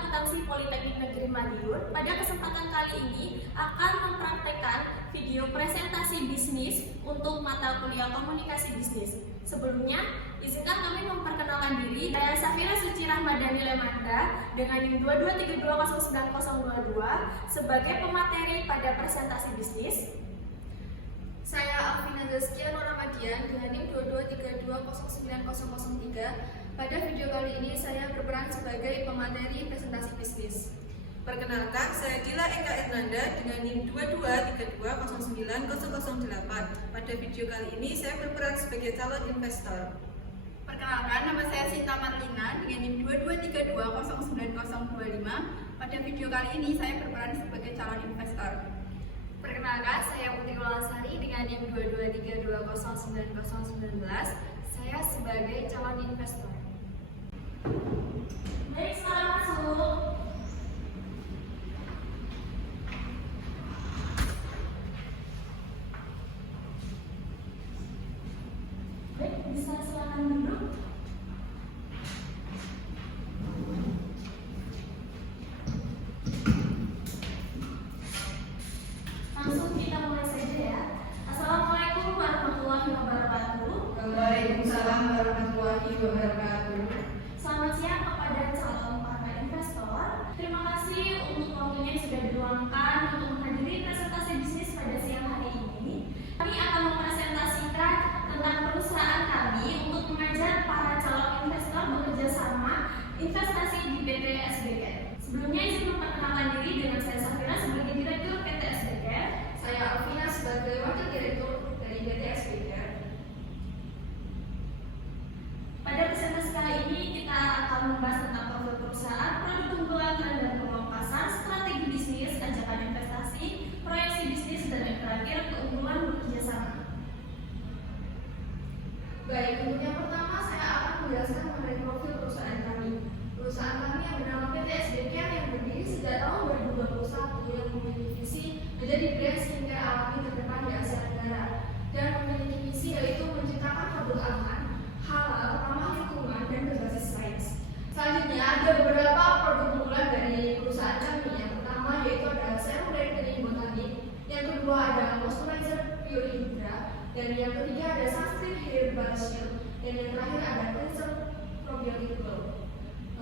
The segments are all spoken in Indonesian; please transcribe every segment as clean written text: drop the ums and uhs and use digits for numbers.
Akuntansi Politeknik Negeri Madiun pada kesempatan kali ini akan mempraktekkan video presentasi bisnis untuk mata kuliah komunikasi bisnis. Sebelumnya, izinkan kami memperkenalkan diri. Saya Safira Suci Rahmadani Lemanda dengan NIM 223209022 sebagai pemateri pada presentasi bisnis. Saya Alvina Zaskia Nurramadian dengan NIM 223209003. Pada video kali ini saya berperan sebagai pemateri presentasi bisnis. Perkenalkan, saya Dila Eka Ednanda dengan NIM 223209008. Pada video kali ini saya berperan sebagai calon investor. Perkenalkan, nama saya Sinta Marlina dengan NIM 223209025. Pada video kali ini saya berperan sebagai calon investor. Perkenalkan, saya Putri Walasari dengan NIM 223209019. Saya sebagai calon investor. Baik, sekarang masuk. Baik, bisa silakan duduk. Langsung kita mulai saja ya. Assalamualaikum warahmatullahi wabarakatuh. Waalaikumsalam warahmatullahi wabarakatuh. Selamat siang kepada calon para investor. Terima kasih untuk waktunya yang sudah diluangkan untuk menghadiri presentasi bisnis pada siang hari ini. Kami akan mempresentasikan tentang perusahaan kami untuk mengajak para calon investor bekerja sama investasi di PT SBK. Sebelumnya izin memperkenalkan diri dengan saya Safira sebagai Direktur PT SBK. Saya Alvina sebagai Wakil Direktur dari PT SBK. Pada presentasi kali ini kita akan membahas tentang profil perusahaan, produk unggulan, tren dan peluang pasar, strategi bisnis, ajakan investasi, proyeksi bisnis, dan yang terakhir keunggulan bekerja sama. Baik, untuk yang pertama saya akan menjelaskan mengenai profil perusahaan kami. Perusahaan kami yang bernama PT SBK yang berdiri sejak tahun 2021 yang memiliki visi menjadi brand skincare alami terdepan di Asia Tenggara dan memiliki misi yaitu menciptakan produk aman, halal, ramah lingkungan, dan berbasis sains. Selanjutnya ada beberapa produk unggulan dari perusahaan kami. Yang pertama yaitu ada serum brightening botanik, yang kedua ada moisturizer pure hydra, dan yang ketiga ada sunscreen herbal shield, dan yang terakhir ada cleanser probiotic glow.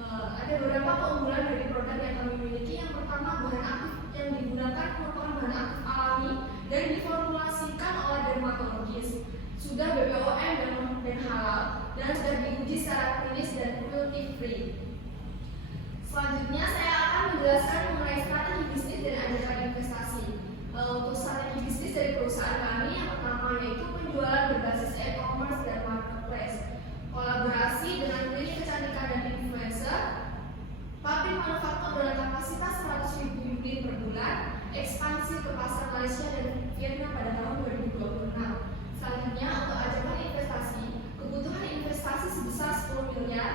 Ada beberapa keunggulan dari produk yang kami miliki. Yang pertama, bahan aktif yang digunakan merupakan bahan aktif alami dan diformulasikan oleh dermatologis, sudah BPOM dan halal, dan sudah diuji secara klinis dan cruelty free. Selanjutnya saya akan menjelaskan mengenai strategi bisnis dan ajakan investasi. Untuk strategi bisnis dari perusahaan kami, yang pertama yaitu penjualan berbasis e-commerce dan marketplace, kolaborasi dengan klinik kecantikan dan influencer, pabrik manufaktur dengan kapasitas 100.000 unit per bulan, ekspansi ke pasar Malaysia dan Vietnam pada tahun 2026. Selanjutnya untuk ajakan investasi, kebutuhan investasi sebesar 10 miliar,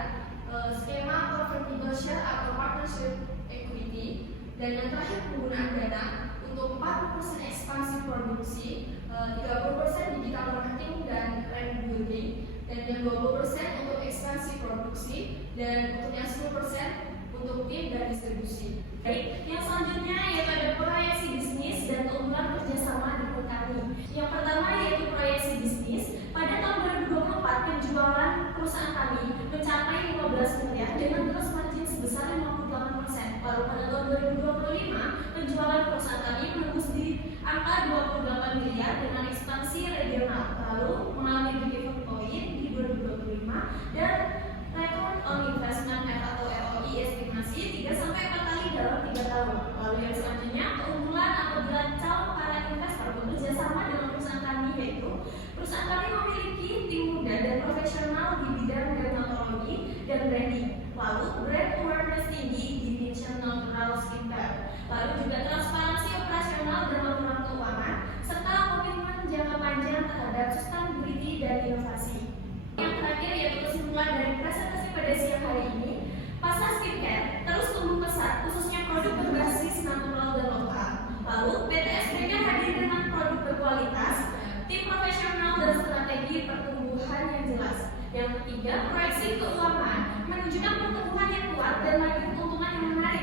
skema convertible share atau partnership equity, dan yang terakhir penggunaan dana untuk 40% ekspansi produksi, 30% digital marketing dan brand building, dan yang 20% untuk ekspansi produksi, dan untuk yang 10% untuk tim dan distribusi. Baik, yang selanjutnya yaitu ada proyeksi bisnis dan keunggulan kerjasama dengan kami. Yang pertama yaitu proyeksi bisnis. Pada tahun 2024 penjualan perusahaan kami mencapai 15 miliar dengan gross margin sebesar 58%. Lalu pada tahun 2025 penjualan perusahaan kami menembus di angka 28 miliar dengan ekspansi regional. Lalu mengalami break-even point di 2025 dan return on investment atau ROI estimasi 3-4 kali dalam 3 tahun. Lalu yang selanjutnya keunggulan apabila calon para investor bekerja sama dengan perusahaan kami yaitu perusahaan kami memiliki tim muda dan profesional di bidang dermatologi dan branding. Lalu brand awareness tinggi di niche natural skincare. Lalu juga transparansi operasional dan laporan keuangan serta komitmen jangka panjang terhadap sustainability dan inovasi. Yang terakhir yaitu kesimpulan dari presentasi pada siang hari ini, pasar skincare terus tumbuh pesat khususnya produk berbasis natural dan lokal. Lalu PT SBK hadir dengan produk berkualitas, tim profesional dan strategi pertumbuhan yang jelas. Yang ketiga, proyeksi keuangan menunjukkan pertumbuhan yang kuat dan laju keuntungan yang menarik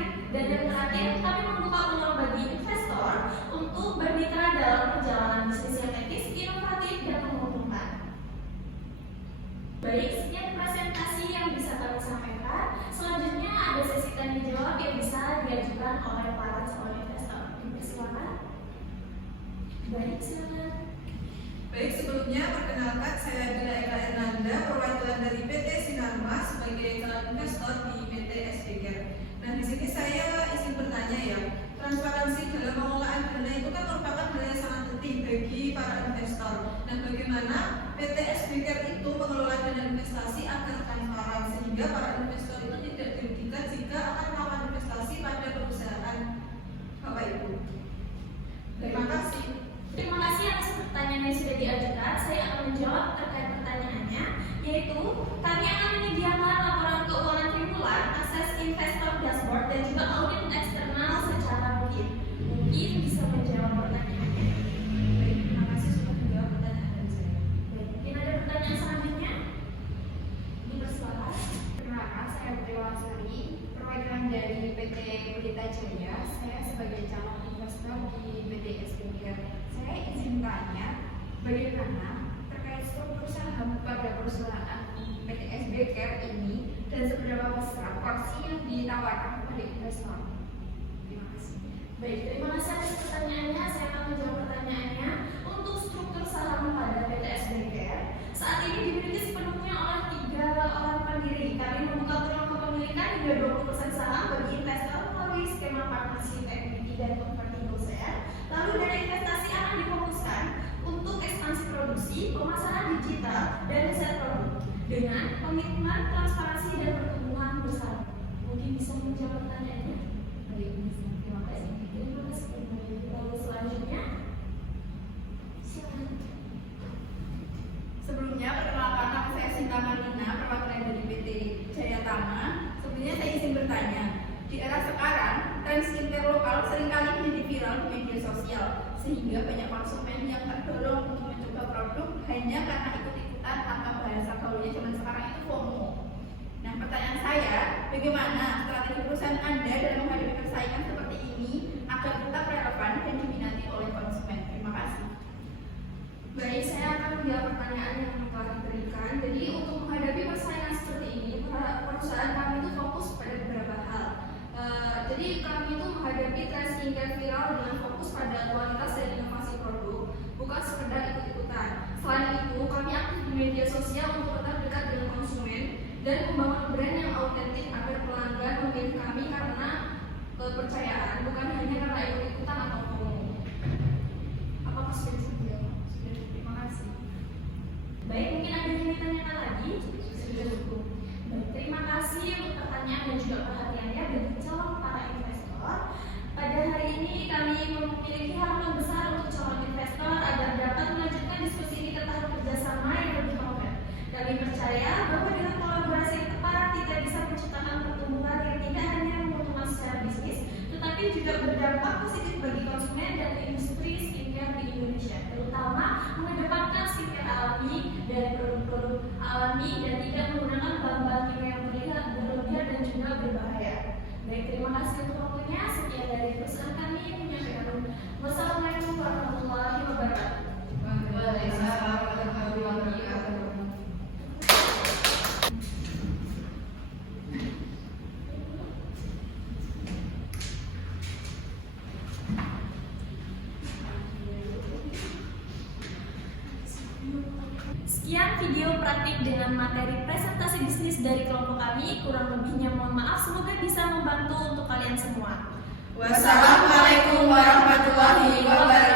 tapi bisa diajukan oleh para calon investor. Silakan. Baik, silakan. Baik, sebelumnya perkenalkan saya Dila Eka Ernanda, perwakilan dari PT Sinarmas sebagai calon investor di PT SBGR. Nah, di sini saya izin bertanya ya, transparansi dalam pengelolaan dana itu kan merupakan hal yang sangat penting bagi para investor. Dan bagaimana PT SBGR itu mengelola dana investasi agar transparan sehingga para investor itu tidak dirugikan jika akan melakukan investasi pada perusahaan Bapak Ibu. Terima kasih. Terima kasih atas pertanyaan yang sudah diajukan. Saya akan menjawab terkait pertanyaannya, yaitu kami akan menyediakan laporan keuangan triwulan, akses investor dashboard, dan juga audit eksternal secara rutin. Mungkin bisa menjawab pertanyaannya. Baik, terima kasih sudah menjawab pertanyaan dari saya. Baik, mungkin ada pertanyaan selanjutnya? Dipersilakan. Perkenalkan, saya Putri Walasari, perwakilan dari PT Pelita Jaya. Saya sebagai calon investor di PT SBGR. Saya izin tanya, bagaimana terkait struktur saham pada perusahaan PT SBGR ini dan seberapa besar porsi yang ditawarkan kepada investor? Terima kasih. Baik, terima kasih atas pertanyaannya. Saya akan menjawab pertanyaannya. Untuk struktur saham pada PT SBGR, saat ini dimiliki sepenuhnya oleh 3 orang pendiri. Kami membuka peluang kepemilikan hingga 20% saham bagi investor melalui skema partnership equity dan convertible share. Lalu dana investasi akan difokuskan untuk ekspansi produksi, pemasaran digital, dan riset produk dengan komitmen transparansi dan pertumbuhan bersama. Mungkin bisa menjawab pertanyaannya. Baik, terima kasih. Terima kasih. Lalu selanjutnya, silakan. Sebelumnya, perkenalkan nama saya Sinta Marina, perwakilan dari PT Jaya Tama. Sebelumnya saya izin bertanya, di era sekarang, tren skincare lokal seringkali menjadi viral di media sosial, sehingga banyak konsumen yang terdorong untuk mencoba produk hanya karena ikut-ikutan atau bahasa gaulnya zaman sekarang itu FOMO. Nah, pertanyaan saya, bagaimana strategi perusahaan Anda dalam menghadapi persaingan seperti ini agar tetap relevan dan diminati oleh konsumen? Terima kasih. Baik, saya akan menjawab pertanyaan yang telah diberikan. Jadi untuk menghadapi persaingan seperti ini, perusahaan kami itu fokus pada beberapa hal. Jadi kami itu menghadapi tren skincare viral dengan fokus pada kualitas dan inovasi produk, bukan sekedar ikut-ikutan. Selain itu, kami aktif di media sosial untuk tetap dekat dengan konsumen dan membangun brand yang autentik agar pelanggan memilih kami karena kepercayaan, bukan hanya karena ikut-ikutan atau promo. Apakah sudah bisa dijawab? Sudah, terima kasih. Baik, mungkin ada yang ditanyakan lagi? Sudah cukup. Baik, terima kasih untuk pertanyaan dan juga perhatiannya bagi calon para investor. Pada hari ini kami memiliki harapan besar untuk calon investor agar dapat melanjutkan diskusi ini ke tahap kerjasama yang lebih konkret. Kami percaya bahwa dengan kolaborasi yang tepat kita bisa menciptakan pertumbuhan yang tidak hanya menguntungkan secara bisnis, tetapi juga berdampak positif bagi konsumen dan industri skincare di Indonesia, terutama mengedepankan skincare alami dari produk-produk alami dan tidak menggunakan bahan-bahan kimia yang berlebihan dan juga berbahaya. Baik, terima kasih untuk waktunya. Sekian dari perusahaan kami menyampaikan. Wassalamualaikum warahmatullahi wabarakatuh. Waalaikumsalam warahmatullahi wabarakatuh. Sekian video praktik dengan materi presentasi bisnis dari kelompok kami. Kurang lebihnya mohon maaf, semoga bisa membantu untuk kalian semua. Wassalamualaikum warahmatullahi wabarakatuh.